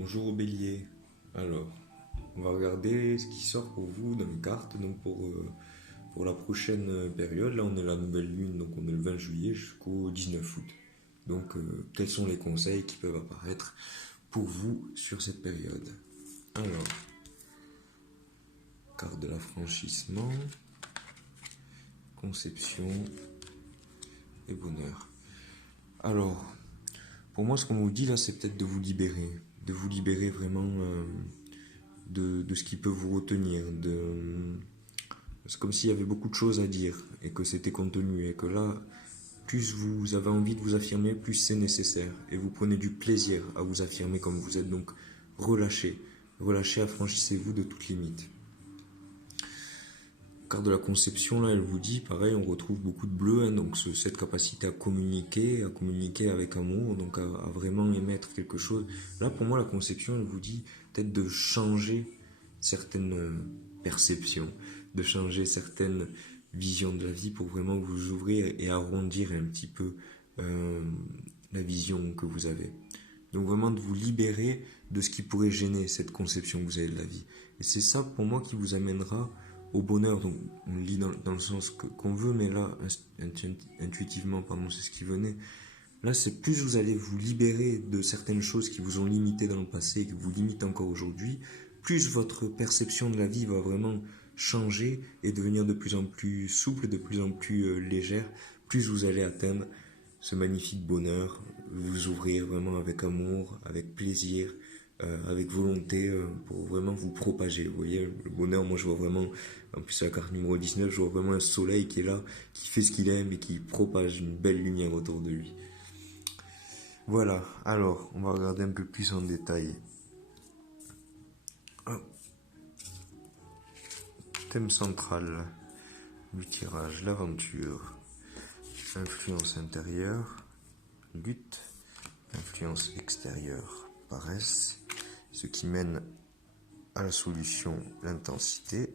Bonjour Bélier. Alors, on va regarder ce qui sort pour vous dans les cartes. Donc pour la prochaine période, là on est la nouvelle lune, donc on est le 20 juillet jusqu'au 19 août. Donc quels sont les conseils qui peuvent apparaître pour vous sur cette période? Alors, carte de l'affranchissement, conception et bonheur. Alors, pour moi ce qu'on vous dit là, c'est peut-être de vous libérer vraiment de ce qui peut vous retenir. C'est comme s'il y avait beaucoup de choses à dire et que c'était contenu et que là, plus vous avez envie de vous affirmer, plus c'est nécessaire et vous prenez du plaisir à vous affirmer comme vous êtes. Donc relâchez, affranchissez-vous de toute limite. Carte de la conception, là, elle vous dit, pareil, on retrouve beaucoup de bleu, hein, donc cette capacité à communiquer avec amour, donc à vraiment émettre quelque chose. Là, pour moi, la conception, elle vous dit peut-être de changer certaines perceptions, de changer certaines visions de la vie pour vraiment vous ouvrir et arrondir un petit peu la vision que vous avez. Donc vraiment de vous libérer de ce qui pourrait gêner cette conception que vous avez de la vie. Et c'est ça pour moi qui vous amènera au bonheur. Donc on le lit dans le sens qu'on veut, mais là intuitivement, pardon, c'est ce qui venait. Là, c'est plus vous allez vous libérer de certaines choses qui vous ont limité dans le passé et qui vous limitent encore aujourd'hui, plus votre perception de la vie va vraiment changer et devenir de plus en plus souple, de plus en plus légère, plus vous allez atteindre ce magnifique bonheur, vous ouvrir vraiment avec amour, avec plaisir, avec volonté pour vraiment vous propager. Vous voyez, le bonheur, moi je vois vraiment, en plus c'est la carte numéro 19, je vois vraiment un soleil qui est là, qui fait ce qu'il aime et qui propage une belle lumière autour de lui. Voilà, alors on va regarder un peu plus en détail. Thème central du tirage, l'aventure, influence intérieure, lutte, influence extérieure, paresse, ce qui mène à la solution, l'intensité,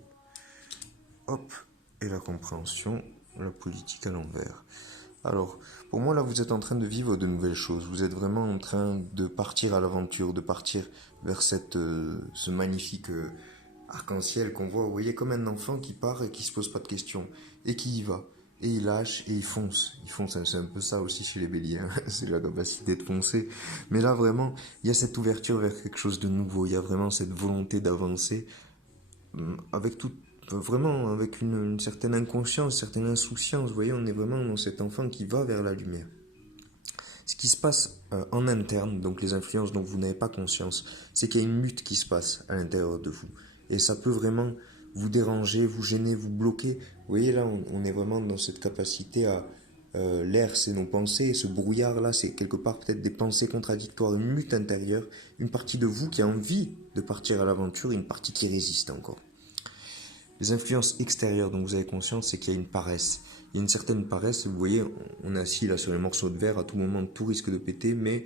hop, et la compréhension, la politique à l'envers. Alors, pour moi, là, vous êtes en train de vivre de nouvelles choses. Vous êtes vraiment en train de partir à l'aventure, de partir vers ce magnifique arc-en-ciel qu'on voit. Vous voyez, comme un enfant qui part et qui se pose pas de questions, et qui y va. Et il lâche et il fonce. Il fonce, c'est un peu ça aussi chez les béliers, hein. C'est la capacité de foncer. Mais là, vraiment, il y a cette ouverture vers quelque chose de nouveau. Il y a vraiment cette volonté d'avancer avec tout, vraiment avec une certaine inconscience, une certaine insouciance. Vous voyez, on est vraiment dans cet enfant qui va vers la lumière. Ce qui se passe en interne, donc les influences dont vous n'avez pas conscience, c'est qu'il y a une lutte qui se passe à l'intérieur de vous. Et ça peut vraiment vous déranger, vous gêner, vous bloquer. Vous voyez, là, on est vraiment dans cette capacité à... l'air, c'est nos pensées, et ce brouillard-là, c'est quelque part peut-être des pensées contradictoires, une lutte intérieure, une partie de vous qui a envie de partir à l'aventure, et une partie qui résiste encore. Les influences extérieures dont vous avez conscience, c'est qu'il y a une paresse. Il y a une certaine paresse, vous voyez, on est assis là sur les morceaux de verre, à tout moment tout risque de péter, mais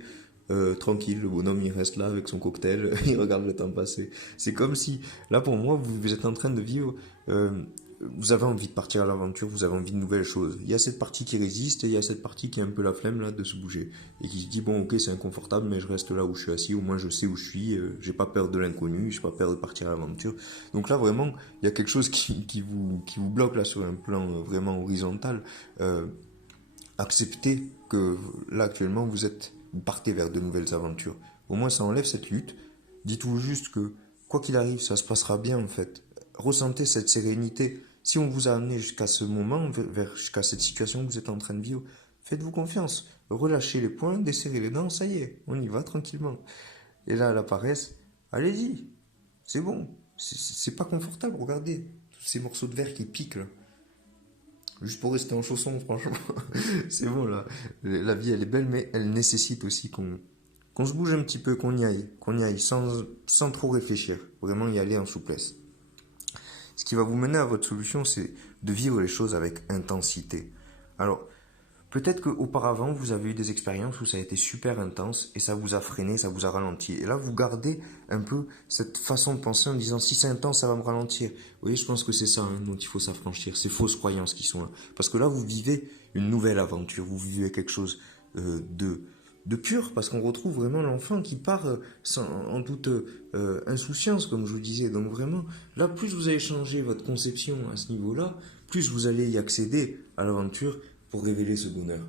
tranquille, le bonhomme il reste là avec son cocktail, il regarde le temps passer. C'est comme si, là pour moi, vous êtes en train de vivre, vous avez envie de partir à l'aventure, vous avez envie de nouvelles choses. Il y a cette partie qui résiste, et il y a cette partie qui a un peu la flemme là de se bouger. Et qui se dit, bon ok c'est inconfortable, mais je reste là où je suis assis, au moins je sais où je suis, j'ai pas peur de l'inconnu, j'ai pas peur de partir à l'aventure. Donc là vraiment, il y a quelque chose qui vous bloque là sur un plan vraiment horizontal. Acceptez que là actuellement vous partez vers de nouvelles aventures. Au moins ça enlève cette lutte. Dites-vous juste que quoi qu'il arrive, ça se passera bien en fait. Ressentez cette sérénité. Si on vous a amené jusqu'à ce moment, jusqu'à cette situation que vous êtes en train de vivre, faites-vous confiance. Relâchez les poings, desserrez les dents, ça y est, on y va tranquillement. Et là, la paresse, allez-y, c'est bon. C'est pas confortable, regardez. Tous ces morceaux de verre qui piquent là. Juste pour rester en chaussons, franchement. C'est bon là. La vie elle est belle, mais elle nécessite aussi qu'on se bouge un petit peu, qu'on y aille sans trop réfléchir. Vraiment y aller en souplesse. Ce qui va vous mener à votre solution, c'est de vivre les choses avec intensité. Alors, peut-être qu'auparavant, vous avez eu des expériences où ça a été super intense et ça vous a freiné, ça vous a ralenti. Et là, vous gardez un peu cette façon de penser en disant si c'est intense, ça va me ralentir. Vous voyez, je pense que c'est ça dont il faut s'affranchir, ces fausses croyances qui sont là. Parce que là, vous vivez une nouvelle aventure, vous vivez quelque chose de de pur, parce qu'on retrouve vraiment l'enfant qui part en toute insouciance, comme je vous disais. Donc vraiment, là, plus vous allez changer votre conception à ce niveau-là, plus vous allez y accéder à l'aventure pour révéler ce bonheur.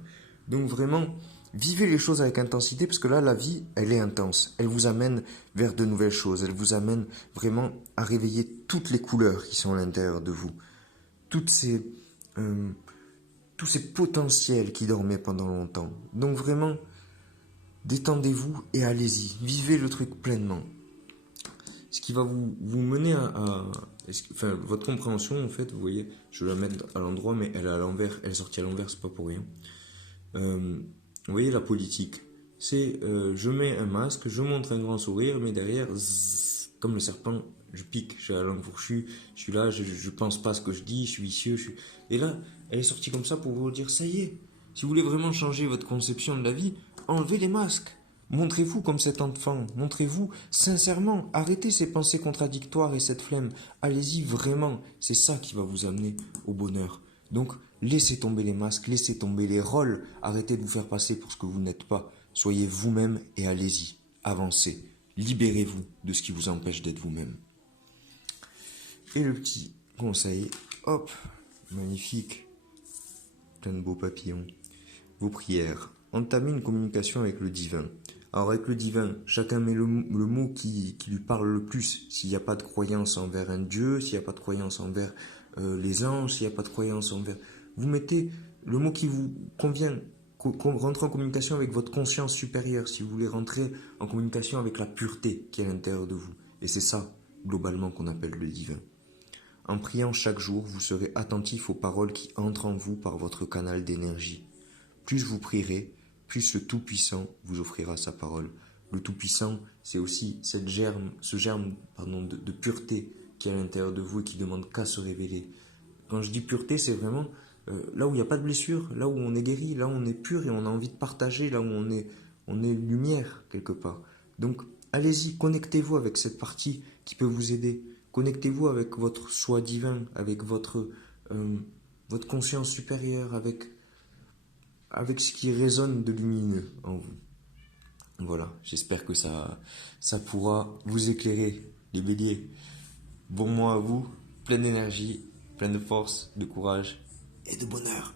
Donc vraiment, vivez les choses avec intensité, parce que là, la vie, elle est intense. Elle vous amène vers de nouvelles choses. Elle vous amène vraiment à réveiller toutes les couleurs qui sont à l'intérieur de vous. Toutes ces, euh, tous ces potentiels qui dormaient pendant longtemps. Donc vraiment, détendez-vous et allez-y. Vivez le truc pleinement. Ce qui va vous mener enfin, votre compréhension, en fait, vous voyez, je vais la mettre à l'endroit, mais elle est à l'envers. Elle est sortie à l'envers, c'est pas pour rien. Vous voyez, la politique. C'est, je mets un masque, je montre un grand sourire, mais derrière, zzz, comme le serpent, je pique, j'ai la langue fourchue, je suis là, je pense pas à ce que je dis, je suis vicieux. Et là, elle est sortie comme ça pour vous dire, ça y est, si vous voulez vraiment changer votre conception de la vie, enlevez les masques. Montrez-vous comme cet enfant, montrez-vous sincèrement, arrêtez ces pensées contradictoires et cette flemme. Allez-y vraiment, c'est ça qui va vous amener au bonheur. Donc, laissez tomber les masques, laissez tomber les rôles, arrêtez de vous faire passer pour ce que vous n'êtes pas. Soyez vous-même et allez-y, avancez. Libérez-vous de ce qui vous empêche d'être vous-même. Et le petit conseil, hop, magnifique, plein de beaux papillons. Vos prières, entamez une communication avec le divin. Alors avec le divin, chacun met le mot qui lui parle le plus. S'il n'y a pas de croyance envers un dieu, s'il n'y a pas de croyance envers les anges, s'il n'y a pas de croyance envers... Vous mettez le mot qui vous convient. Rentrez en communication avec votre conscience supérieure, si vous voulez rentrer en communication avec la pureté qui est à l'intérieur de vous. Et c'est ça, globalement, qu'on appelle le divin. En priant chaque jour, vous serez attentif aux paroles qui entrent en vous par votre canal d'énergie. Plus vous prierez, plus le Tout-Puissant vous offrira sa parole. Le Tout-Puissant, c'est aussi ce germe de pureté qui est à l'intérieur de vous et qui demande qu'à se révéler. Quand je dis pureté, c'est vraiment là où il n'y a pas de blessure, là où on est guéri, là où on est pur et on a envie de partager, là où on est lumière quelque part. Donc allez-y, connectez-vous avec cette partie qui peut vous aider. Connectez-vous avec votre soi divin, avec votre conscience supérieure, avec ce qui résonne de lumineux en vous. Voilà, j'espère que ça pourra vous éclairer, les béliers. Bon mois à vous, plein d'énergie, plein de force, de courage et de bonheur.